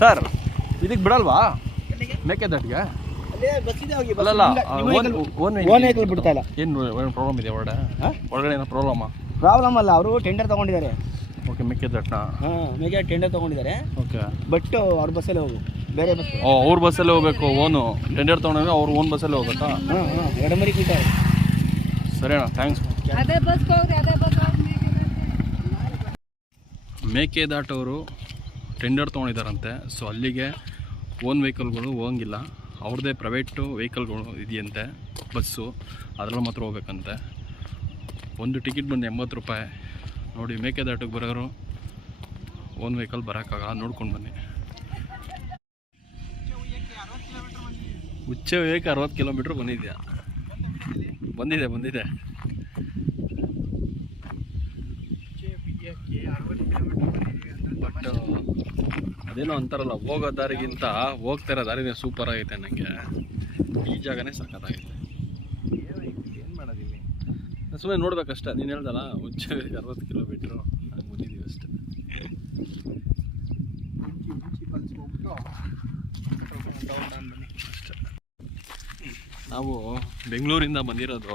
Sir ಇದಕ್ಕೆ ಬಿಡಲ್ವಾ ಮೇಕೆದಾಟಿಗೆ? ಅಲ್ಲಲ್ಲ own vehicle ಬಿಡ್ತಾ ಇಲ್ಲ. ಏನು ಪ್ರಾಬ್ಲಮ್ ಇದೆ ಒಳಗಡೆ ಏನೋ ಪ್ರಾಬ್ಲಮ್ ಅಲ್ಲ, ಅವರು ಟೆಂಡರ್ ತಗೊಂಡಿದ್ದಾರೆ. ಓಕೆ, ಮೇಕೆದಾಟನ ಮೇಕೆ ಟೆಂಡರ್ ತಗೊಂಡಿದ್ದಾರೆ. ಓಕೆ, ಬಟ್ ಅವ್ರ ಬಸ್ಸಲ್ಲಿ ಹೋಗು, ಬೇರೆ ಬಸ್. ಅವ್ರ ಬಸ್ಸಲ್ಲಿ ಹೋಗ್ಬೇಕು. ಓನು ಟೆಂಡರ್ ತಗೊಂಡ್ರೆ ಅವ್ರು ಓನ್ ಬಸ್ಸಲ್ಲಿ ಹೋಗ್ಬೇಕಾ? ಎಡಮರಿ ಕಿಟ್ಟ. ಸರಿ ಅಣ್ಣ, ಥ್ಯಾಂಕ್ಸ್. ಮೇಕೆದಾಟವರು ಟೆಂಡರ್ ತೊಗೊಂಡಿದ್ದಾರಂತೆ. ಸೊ ಅಲ್ಲಿಗೆ ಓನ್ ವೆಹಿಕಲ್ಗಳು ಹೋಗಂಗಿಲ್ಲ, ಅವ್ರದ್ದೇ ಪ್ರೈವೇಟು ವೆಹಿಕಲ್ಗಳು ಇದೆಯಂತೆ, ಬಸ್ಸು, ಅದರಲ್ಲಿ ಮಾತ್ರ ಹೋಗ್ಬೇಕಂತೆ. ಒಂದು ಟಿಕೆಟ್ ಬಂದು 80 ರೂಪಾಯಿ. ನೋಡಿ, ಮೇಕೆದಾಟಕ್ಕೆ ಬರೋರು ಓನ್ ವೆಹಿಕಲ್ ಬರೋಕ್ಕಾಗ ನೋಡ್ಕೊಂಡು ಬನ್ನಿ. ಉಚ್ಚ ವೇಗ 60 ಕಿಲೋಮೀಟ್ರ್ ಬಂದಿದೆ. ಬಟ್ ಅದೇನೋ ಅಂತಾರಲ್ಲ, ಹೋಗೋ ದಾರಿಗಿಂತ ಹೋಗ್ತಾ ಇರೋ ದಾರಿನೇ ಸೂಪರ್ ಆಗೈತೆ. ನನಗೆ ಈ ಜಾಗನೇ ಸಖತ್ತಾಗೈತೆ. ಏನು ಮಾಡೋದಿಲ್ಲ, ಸುಮ್ಮನೆ ನೋಡ್ಬೇಕಷ್ಟೆ. ನೀನು ಹೇಳ್ದಲ್ಲ, ಉಚ್ಚ ವೇಗ 60 ಕಿಲೋಮೀಟ್ರು ಹಂಗೆ ಬಂದಿದ್ದೀವಿ ಅಷ್ಟೆ. ಅಷ್ಟೆ. ನಾವು ಬೆಂಗಳೂರಿಂದ ಬಂದಿರೋದು.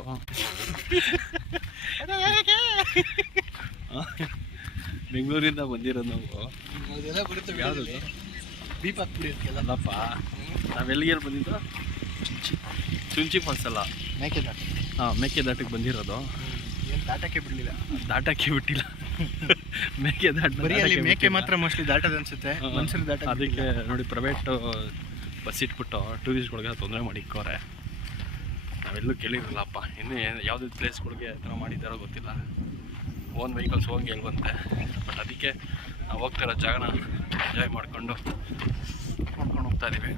ಬೆಂಗಳೂರಿಂದ ಬಂದಿರೋದು ನಾವು. ಯಾವುದು ಅಲ್ಲಪ್ಪ, ನಾವೆಲ್ಲಿಗೆ ಬಂದಿದ್ದು? ಚುಂಚಿ ಫಾಲ್ಸ್ ಅಲ್ಲ, ಮೇಕೆದಾಟ. ಮೇಕೆದಾಟಕ್ಕೆ ಬಂದಿರೋದು. ದಾಟಕ್ಕೆ ಬಿಟ್ಟಿಲ್ಲ. ಮೇಕೆ ಮಾತ್ರ ಮೋಸ್ಟ್ಲಿ ದಾಟದ ಅನ್ಸುತ್ತೆ, ಮನುಷ್ಯರು ದಾಟ. ಅದಕ್ಕೆ ನೋಡಿ, ಪ್ರೈವೇಟ್ ಬಸ್ ಇಟ್ಬಿಟ್ಟು ಟೂರಿಸ್ಟ್ಗಳಿಗೆ ತೊಂದರೆ ಮಾಡಿಕ್ಕವ್ರೆ. ನಾವೆಲ್ಲೂ ಕೇಳಿರಲ್ಲಪ್ಪ, ಇನ್ನೂ ಯಾವುದೇ ಪ್ಲೇಸ್ಗಳಿಗೆ ಥರ ಮಾಡಿದ್ದಾರೋ ಗೊತ್ತಿಲ್ಲ. ಓನ್ ವೆಹಿಕಲ್ಸ್ ಹೋಗಿ ಬಂತೆ. ಬಟ್ ಅದಕ್ಕೆ ನಾವು ಹೋಗ್ತಾ ಇರೋ ಜಾಗನ ಎಂಜಾಯ್ ಮಾಡ್ಕೊಂಡು ಹೋಗ್ತಾ ಇದ್ದೀವಿ.